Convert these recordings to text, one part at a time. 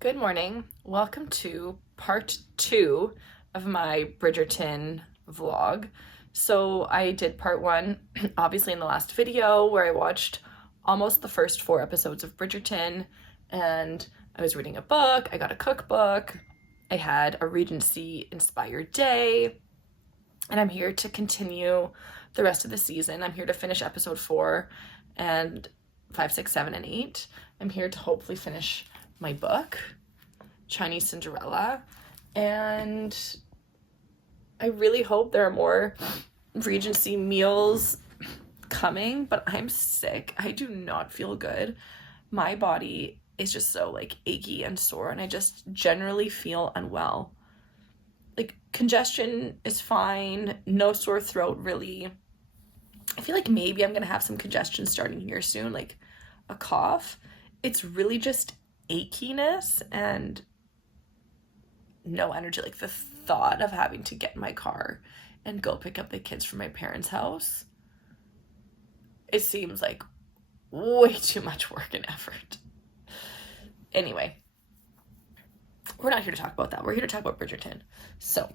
Good morning. Welcome to part 2 of my Bridgerton vlog. So I did part 1, obviously in the last video, where I watched almost the first 4 episodes of Bridgerton, and I was reading a book, I got a cookbook, I had a Regency-inspired day, and I'm here to continue the rest of the season. I'm here to finish episode 4 and 5, 6, 7, and 8. I'm here to hopefully finish my book, Chinese Cinderella, and I really hope there are more Regency meals coming, but I'm sick. I do not feel good. My body is just so achy and sore, and I just generally feel unwell. Congestion is fine, no sore throat really. I feel like maybe I'm gonna have some congestion starting here soon, like a cough. It's really just achiness and no energy. Like the thought of having to get in my car and go pick up the kids from my parents' house, it seems like way too much work and effort. Anyway, we're not here to talk about that. We're here to talk about Bridgerton. So,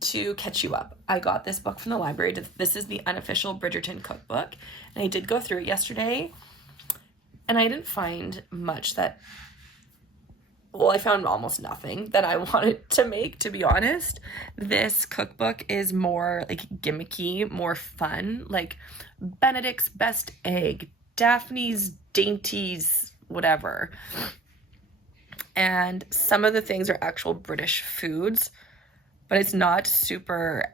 to catch you up, I got this book from the library. This is the unofficial Bridgerton cookbook, and I did go through it yesterday, and I didn't find much that, well, I found almost nothing that I wanted to make, to be honest. This cookbook is more gimmicky, more fun, like Benedict's best egg, Daphne's dainties, whatever. And some of the things are actual British foods, but it's not super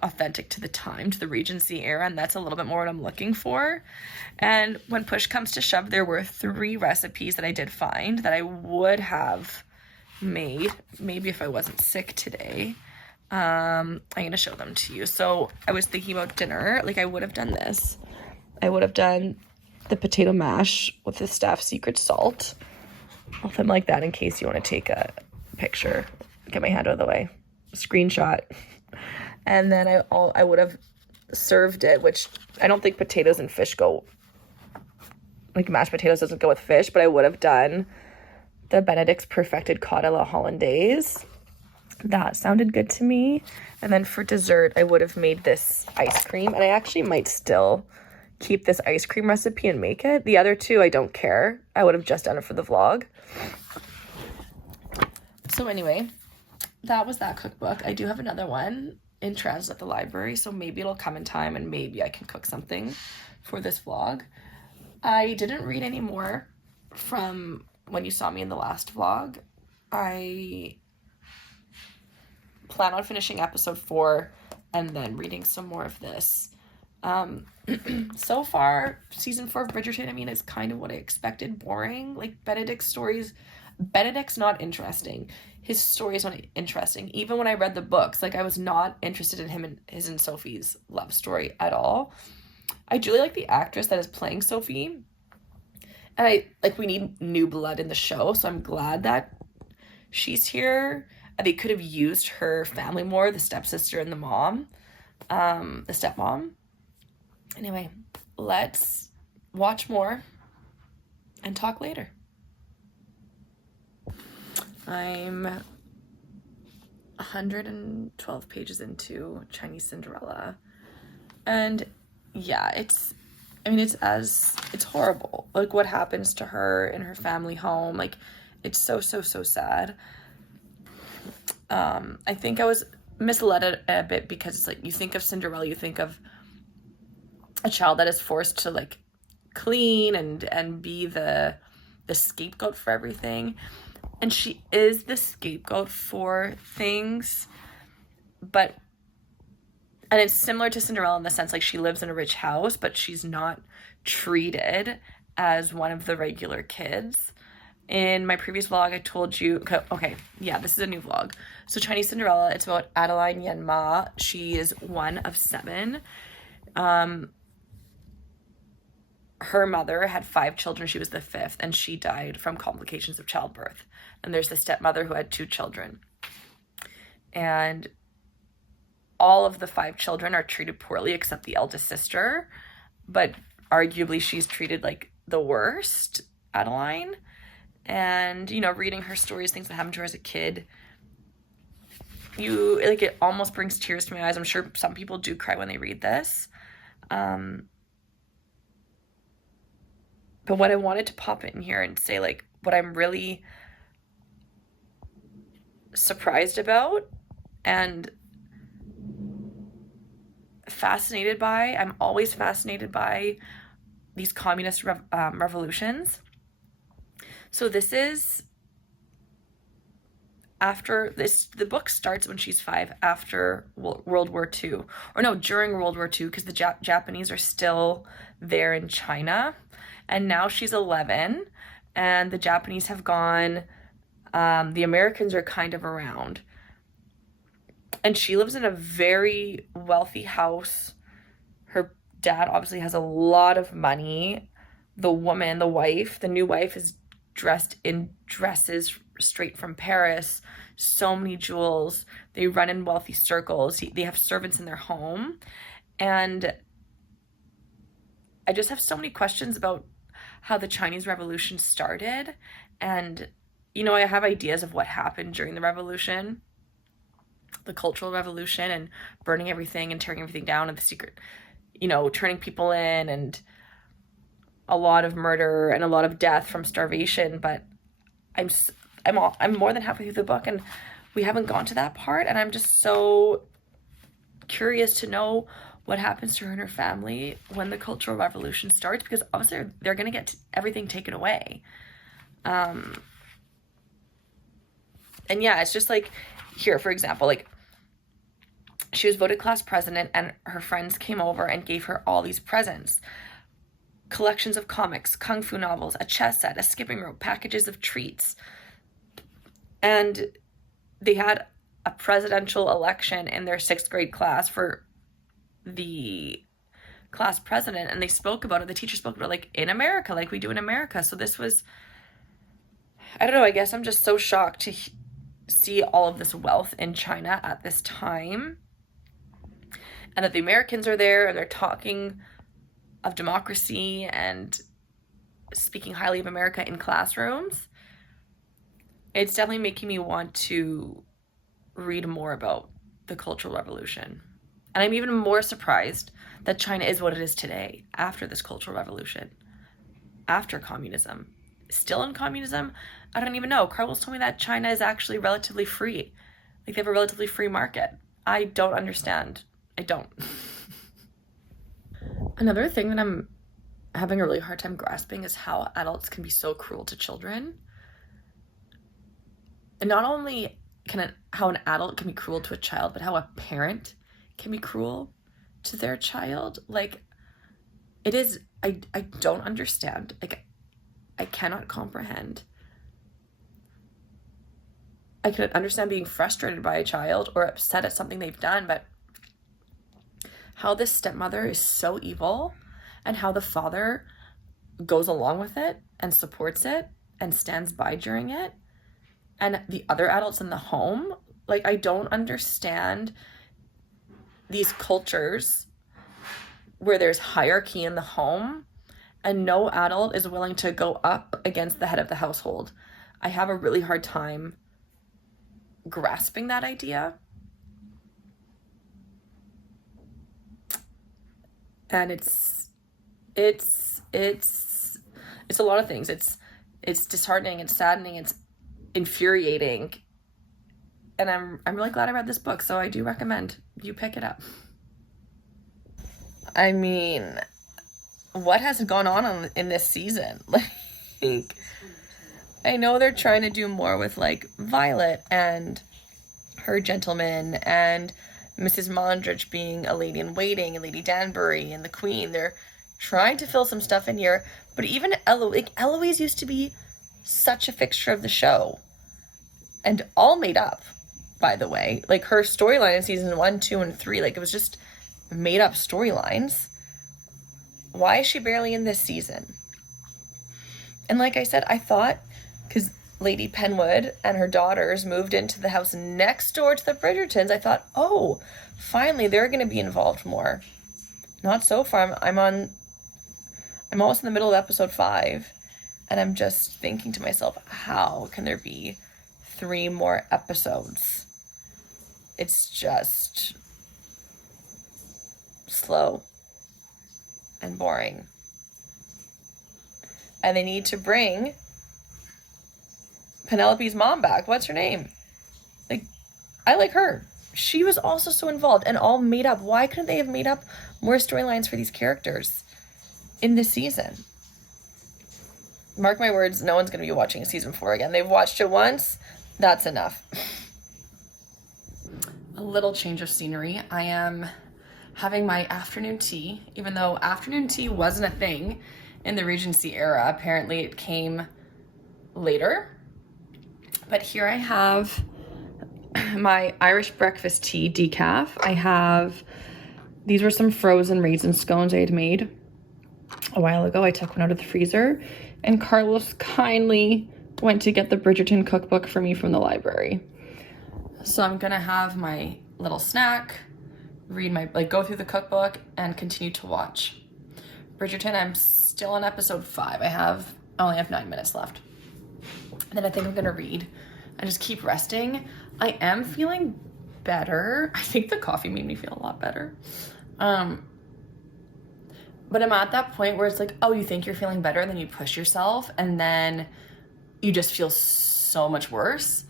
authentic to the time, to the Regency era, and that's a little bit more what I'm looking for. And when push comes to shove, there were 3 recipes that I did find that I would have made, maybe if I wasn't sick today. I'm going to show them to you. So I was thinking about dinner, I would have done this. I would have done the potato mash with the Staff Secret salt. Something like that in case you want to take a picture. Get my hand out of the way. Screenshot. And then I would have served it, which I don't think potatoes and fish go, mashed potatoes doesn't go with fish, but I would have done the Benedict's Perfected Cod à la Hollandaise. That sounded good to me. And then for dessert, I would have made this ice cream, and I actually might still keep this ice cream recipe and make it. The other 2, I don't care. I would have just done it for the vlog. So anyway, that was that cookbook. I do have another one in transit at the library, so maybe it'll come in time and maybe I can cook something for this vlog. I didn't read any more from when you saw me in the last vlog. I plan on finishing episode 4 and then reading some more of this. So far, season 4 of Bridgerton, it's kind of what I expected. Boring. Benedict's stories, Benedict's not interesting. His story is not interesting. Even when I read the books, I was not interested in him and his and Sophie's love story at all. I do really like the actress that is playing Sophie, and we need new blood in the show, so I'm glad that she's here. They could have used her family more, the stepsister and the mom, the stepmom. Anyway, let's watch more and talk later. I'm 112 pages into Chinese Cinderella, and yeah, it's horrible. What happens to her in her family home, it's so sad. I think I was misled a bit because it's you think of Cinderella, you think of a child that is forced to clean and be the scapegoat for everything. And she is the scapegoat for things, and it's similar to Cinderella in the sense she lives in a rich house, but she's not treated as one of the regular kids. In my previous vlog, I told you, okay, yeah, this is a new vlog. So Chinese Cinderella, it's about Adeline Yen Mah. She is one of 7. Her mother had 5 children. She was the 5th, and she died from complications of childbirth. And there's the stepmother who had 2 children. And all of the 5 children are treated poorly except the eldest sister. But arguably she's treated the worst, Adeline. And, you know, reading her stories, things that happened to her as a kid, it almost brings tears to my eyes. I'm sure some people do cry when they read this. But what I wanted to pop in here and say, like, what I'm really surprised about and fascinated by, I'm always fascinated by these communist revolutions. So this is after this, the book starts when she's 5, after World War II, or no, during World War II, because the Japanese are still there in China, and now she's 11, and the Japanese have gone, the Americans are kind of around, and she lives in a very wealthy house. Her dad obviously has a lot of money. The new wife is dressed in dresses straight from Paris, so many jewels. They run in wealthy circles. They have servants in their home. And I just have so many questions about how the Chinese Revolution started. And, you know, I have ideas of what happened during the revolution, the Cultural Revolution, and burning everything and tearing everything down, and the secret, you know, turning people in, and a lot of murder and a lot of death from starvation. But I'm more than halfway through the book, and we haven't gone to that part, and I'm just so curious to know what happens to her and her family when the Cultural Revolution starts, because obviously they're going to get everything taken away. And yeah, it's just like, here, for example, like, she was voted class president, and her friends came over and gave her all these presents. Collections of comics, kung fu novels, a chess set, a skipping rope, packages of treats. And they had a presidential election in their 6th grade class for the class president, and they spoke about it. The teacher spoke about it, like, in America, like we do in America. So this was, I don't know, I guess I'm just so shocked to see all of this wealth in China at this time, and that the Americans are there and they're talking of democracy and speaking highly of America in classrooms. It's definitely making me want to read more about the Cultural Revolution. And I'm even more surprised that China is what it is today, after this Cultural Revolution, after communism. Still in communism? I don't even know. Carlos told me that China is actually relatively free. Like, they have a relatively free market. I don't understand. I don't. Another thing that I'm having a really hard time grasping is how adults can be so cruel to children. And not only how an adult can be cruel to a child, but how a parent can be cruel to their child. Like, it is, I don't understand. Like, I cannot comprehend. I can understand being frustrated by a child or upset at something they've done, but how this stepmother is so evil, and how the father goes along with it and supports it and stands by during it, and the other adults in the home, like, I don't understand these cultures where there's hierarchy in the home and no adult is willing to go up against the head of the household. I have a really hard time grasping that idea. And it's a lot of things. It's disheartening, it's saddening, it's infuriating. And I'm really glad I read this book, so I do recommend you pick it up. I mean, what has gone on in this season? Like, I know they're trying to do more with, like, Violet and her gentleman, and Mrs. Mondridge being a lady in waiting, and Lady Danbury and the Queen. They're trying to fill some stuff in here, but even Eloise used to be such a fixture of the show, and all made up, by the way. Like, her storyline in season 1, 2, and 3, like, it was just made up storylines. Why is she barely in this season? And like I said, I thought, because Lady Penwood and her daughters moved into the house next door to the Bridgertons, I thought, oh, finally they're going to be involved more. Not so far. I'm almost in the middle of episode 5, And I'm just thinking to myself, how can there be 3 more episodes? It's just slow and boring. And they need to bring Penelope's mom back. What's her name? Like, I like her. She was also so involved and all made up. Why couldn't they have made up more storylines for these characters in this season? Mark my words, no one's going to be watching season 4 again. They've watched it once. That's enough. A little change of scenery. I am having my afternoon tea, even though afternoon tea wasn't a thing in the Regency era. Apparently it came later. But here I have my Irish breakfast tea decaf. These were some frozen raisin scones I had made a while ago. I took one out of the freezer, and Carlos kindly went to get the Bridgerton cookbook for me from the library. So I'm gonna have my little snack, go through the cookbook and continue to watch Bridgerton. I'm still on episode 5. I only have 9 minutes left. And then I think I'm gonna read and just keep resting. I am feeling better. I think the coffee made me feel a lot better. But I'm at that point where it's like, oh, you think you're feeling better, and then you push yourself, and then you just feel so much worse.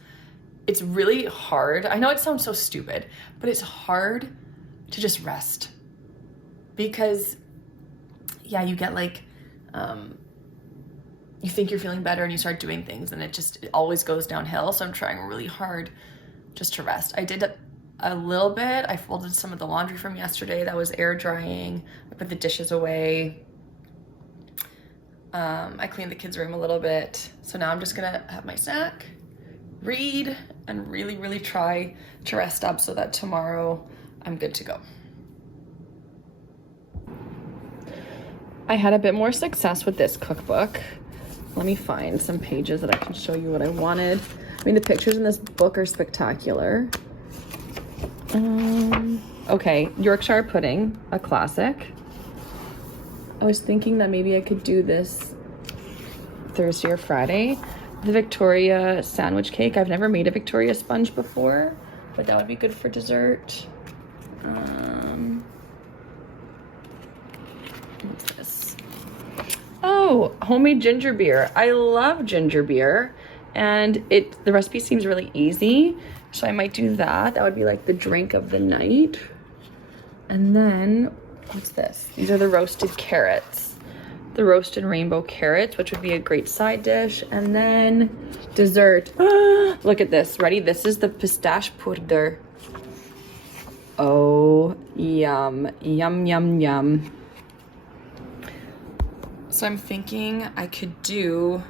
It's really hard. I know it sounds so stupid, but it's hard to just rest. Because, yeah, you get like, you think you're feeling better and you start doing things, and it always goes downhill. So I'm trying really hard just to rest. I did a little bit. I folded some of the laundry from yesterday that was air drying. I put the dishes away. I cleaned the kids' room a little bit. So now I'm just gonna have my snack, read, and really, really try to rest up so that tomorrow I'm good to go. I had a bit more success with this cookbook. Let me find some pages that I can show you what I wanted. I mean, the pictures in this book are spectacular. Okay, Yorkshire pudding, a classic. I was thinking that maybe I could do this Thursday or Friday. The Victoria sandwich cake. I've never made a Victoria sponge before, but that would be good for dessert. What's this? Oh, homemade ginger beer. I love ginger beer, and the recipe seems really easy. So I might do that. That would be like the drink of the night. And then, what's this? These are the roasted carrots. The roasted rainbow carrots, which would be a great side dish. And then dessert. Look at this. Ready? This is the pistache pudder. Oh, yum. Yum, yum, yum. So I'm thinking I could do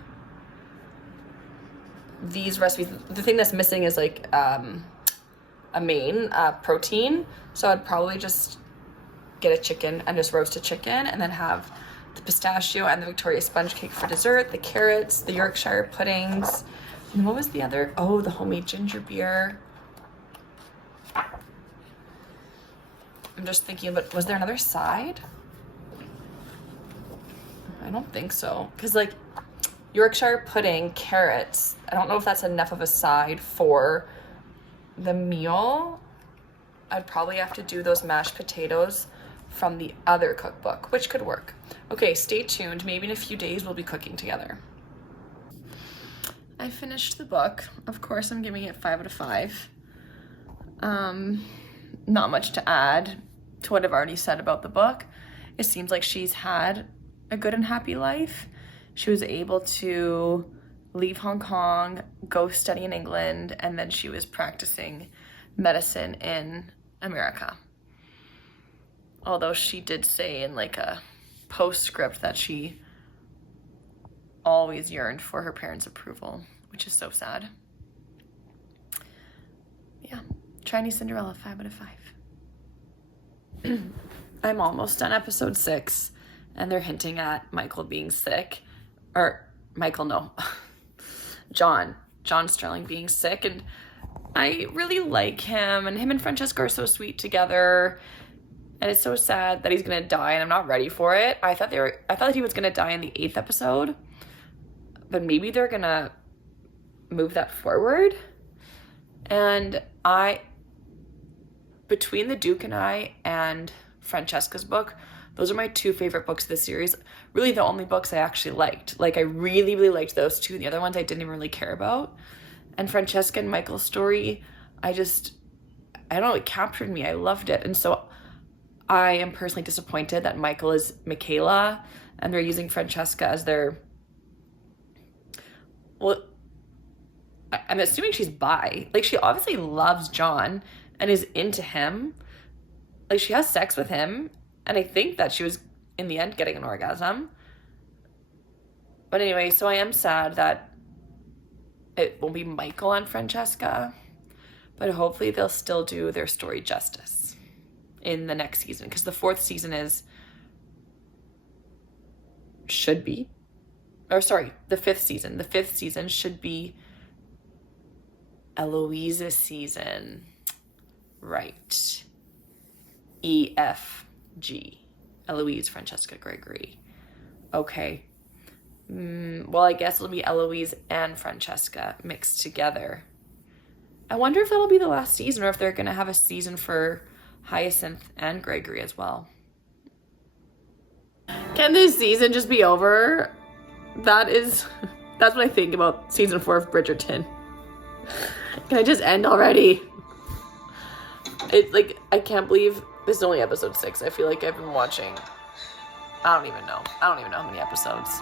these recipes. The thing that's missing is like a main protein. So I'd probably just get a chicken and just roast a chicken, and then have the pistachio and the Victoria sponge cake for dessert, the carrots, the Yorkshire puddings, and what was the other? Oh, the homemade ginger beer. I'm just thinking, but was there another side? I don't think so, because like Yorkshire pudding, carrots, I don't know if that's enough of a side for the meal. I'd probably have to do those mashed potatoes from the other cookbook, which could work. Okay, stay tuned. Maybe in a few days we'll be cooking together. I finished the book. Of course, I'm giving it 5 out of 5. Not much to add to what I've already said about the book. It seems like she's had a good and happy life. She was able to leave Hong Kong, go study in England, and then she was practicing medicine in America. Although she did say in like a postscript that she always yearned for her parents' approval, which is so sad. Yeah, Chinese Cinderella, 5 out of 5. I'm almost done episode 6, and they're hinting at Michael being sick. Or, Michael, no. John Sterling being sick, and I really like him, and him and Francesca are so sweet together, and it's so sad that he's gonna die, and I'm not ready for it. I thought that he was gonna die in the 8th episode, but maybe they're gonna move that forward. And between The Duke and I and Francesca's book, those are my two favorite books of the series. Really the only books I actually liked. Like I really, really liked those two. The other ones I didn't even really care about. And Francesca and Michael's story, I don't know, it captured me. I loved it. And so I am personally disappointed that Michael is Michaela and they're using Francesca as their, well, I'm assuming she's bi. Like, she obviously loves John and is into him. Like, she has sex with him, and I think that she was, in the end, getting an orgasm. But anyway, so I am sad that it will be Michael and Francesca, but hopefully they'll still do their story justice in the next season, because the fourth season the fifth season. The fifth season should be Eloise's season. Right. EFG. Eloise, Francesca, Gregory. Okay. Well, I guess it'll be Eloise and Francesca mixed together. I wonder if that'll be the last season, or if they're going to have a season for Hyacinth and Gregory as well. Can this season just be over? That's what I think about season 4 of Bridgerton. Can I just end already? I can't believe this is only episode 6. I feel like I've been watching, I don't even know how many episodes.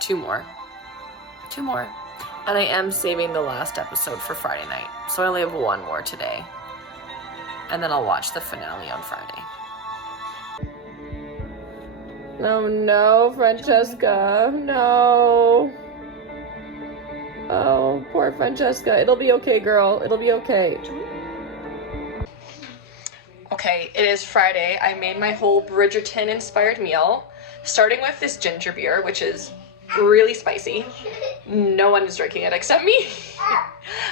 2 more. And I am saving the last episode for Friday night. So I only have 1 more today. And then I'll watch the finale on Friday. Oh no, Francesca, no. Oh, poor Francesca. It'll be okay, girl. It'll be okay. Okay, it is Friday. I made my whole Bridgerton-inspired meal, starting with this ginger beer, which is really spicy. No one is drinking it except me.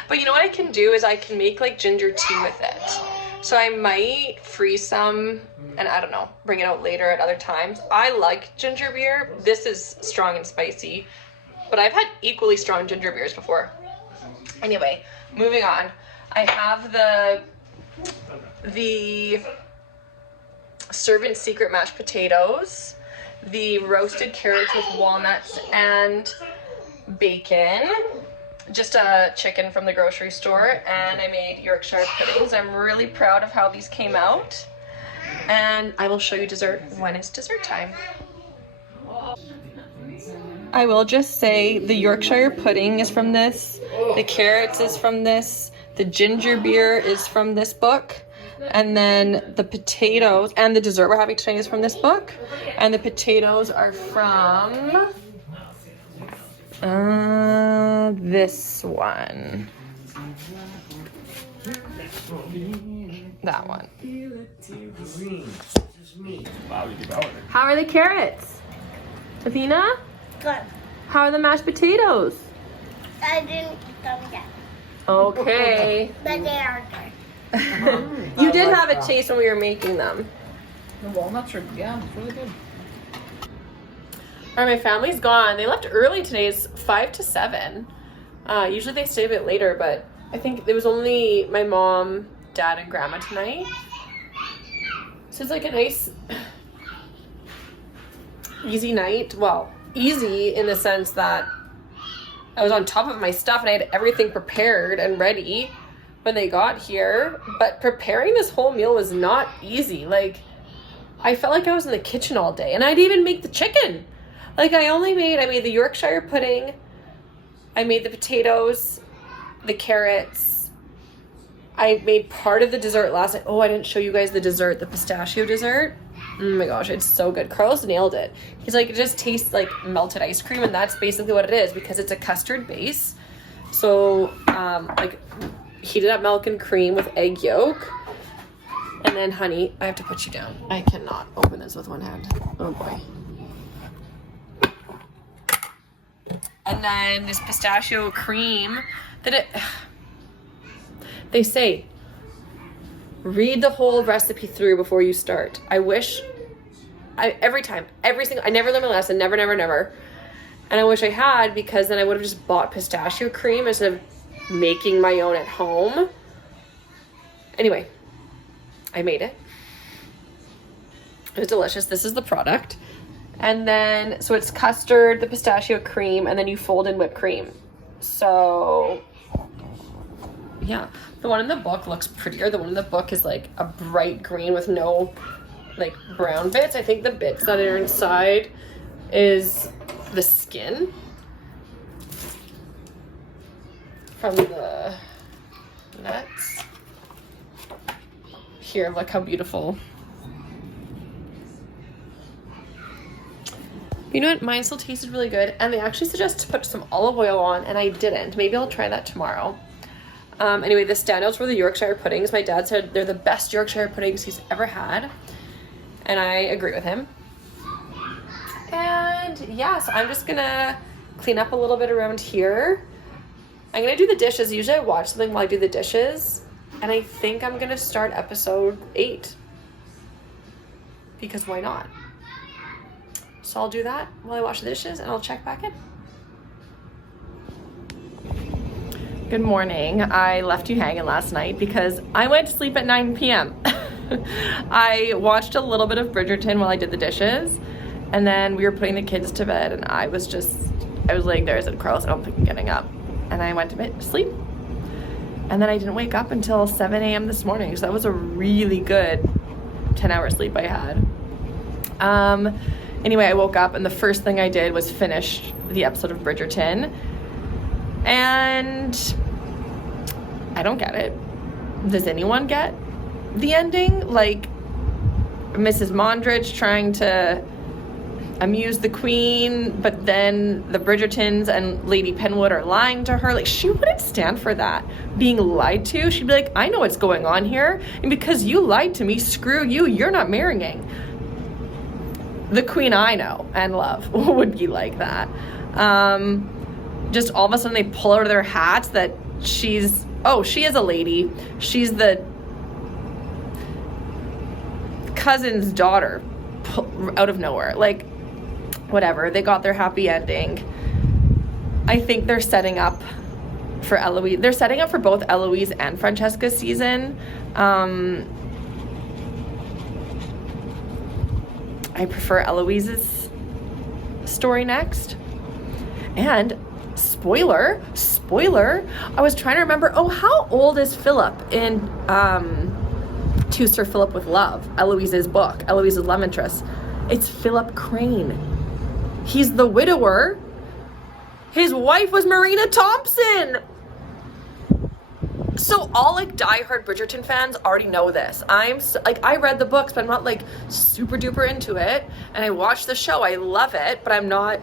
But you know what I can do is I can make like ginger tea with it. So I might freeze some and I don't know, bring it out later at other times. I like ginger beer. This is strong and spicy, but I've had equally strong ginger beers before. Anyway, moving on. I have the Servant's Secret mashed potatoes, the roasted carrots with walnuts and bacon, just a chicken from the grocery store, and I made Yorkshire puddings. I'm really proud of how these came out, and I will show you dessert when it's dessert time. I will just say the Yorkshire pudding is from this, the carrots is from this, the ginger beer is from this book, and then the potatoes and the dessert we're having today is from this book, and the potatoes are from this one. That one. How are the carrots? Athena? Good. How are the mashed potatoes? I didn't eat them yet, Okay. but they are good. You did have a taste when we were making them. The walnuts are, yeah, it's really good. All right, my family's gone. They left early today. It's 5 to 7. Usually they stay a bit later, but I think there was only my mom, dad, and grandma tonight. So it's like a nice, easy night. Well, easy in the sense that I was on top of my stuff and I had everything prepared and ready when they got here. But preparing this whole meal was not easy. Like, I felt like I was in the kitchen all day, and I didn't even make the chicken. Like, I made the Yorkshire pudding, I made the potatoes, the carrots, I made part of the dessert last night. Oh, I didn't show you guys the dessert, the pistachio dessert. Oh my gosh, it's so good. Carlos nailed it. He's like, it just tastes like melted ice cream, and that's basically what it is, because it's a custard base. So, like, heated up milk and cream with egg yolk. And then honey, I have to put you down. I cannot open this with one hand. Oh boy. And then this pistachio cream they say, read the whole recipe through before you start. I never learn my lesson, never. And I wish I had, because then I would have just bought pistachio cream instead of making my own at home. Anyway, I made it. It was delicious. This is the product. And then, so it's custard, the pistachio cream, and then you fold in whipped cream. So, yeah. The one in the book looks prettier. The one in the book is like a bright green with no like brown bits. I think the bits that are inside is the skin from the nuts. Here, look how beautiful. You know what? Mine still tasted really good, and they actually suggest to put some olive oil on, and I didn't. Maybe I'll try that tomorrow. Anyway, the standouts were the Yorkshire puddings. My dad said they're the best Yorkshire puddings he's ever had, and I agree with him. And yeah, so I'm just gonna clean up a little bit around here. I'm gonna do the dishes. Usually I watch something while I do the dishes, and I think I'm gonna start episode 8, because why not? So I'll do that while I wash the dishes, and I'll check back in. Good morning. I left you hanging last night because I went to sleep at 9 p.m. I watched a little bit of Bridgerton while I did the dishes, and then we were putting the kids to bed, and I was laying there. I said, Carlos, I don't think I'm getting up. And I went to sleep. And then I didn't wake up until 7 a.m. this morning, so that was a really good 10-hour sleep I had. Anyway, I woke up, and the first thing I did was finish the episode of Bridgerton. And I don't get it. Does anyone get the ending? Like, Mrs. Mondridge trying to amuse the queen, but then the Bridgertons and Lady Penwood are lying to her. Like, she wouldn't stand for that. Being lied to. She'd be like, I know what's going on here, and because you lied to me, screw you, you're not marrying. The queen I know and love would be like that. Just all of a sudden they pull out of their hats that she is a lady. She's the cousin's daughter out of nowhere. Like, whatever. They got their happy ending. I think they're setting up for Eloise. They're setting up for both Eloise and Francesca's season. I prefer Eloise's story next. And spoiler, I was trying to remember, how old is Philip in To Sir Philip with Love, Eloise's book, Eloise's love interest? It's Philip Crane. He's the widower. His wife was Marina Thompson. So all like diehard Bridgerton fans already know this. I read the books, but I'm not like super duper into it. And I watched the show. I love it, but I'm not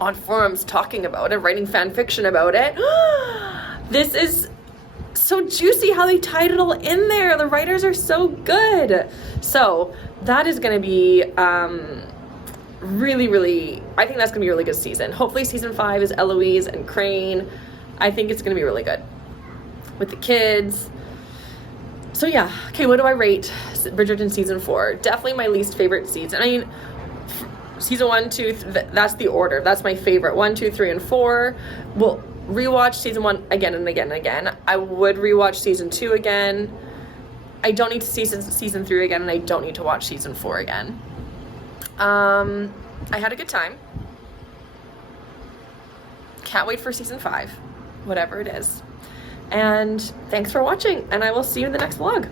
on forums talking about it, writing fan fiction about it. This is so juicy how they tied it all in there. The writers are so good. So that is going to be really, really, I think that's going to be a really good season. Hopefully season 5 is Eloise and Crane. I think it's going to be really good with the kids. So yeah, okay, what do I rate Bridgerton season 4? Definitely my least favorite season. I mean, season 1, 2, that's the order. That's my favorite. 1, 2, 3, and 4. We'll rewatch season 1 again and again and again. I would rewatch season 2 again. I don't need to see season 3 again, and I don't need to watch season 4 again. I had a good time. Can't wait for season 5, whatever it is. And thanks for watching, and I will see you in the next vlog.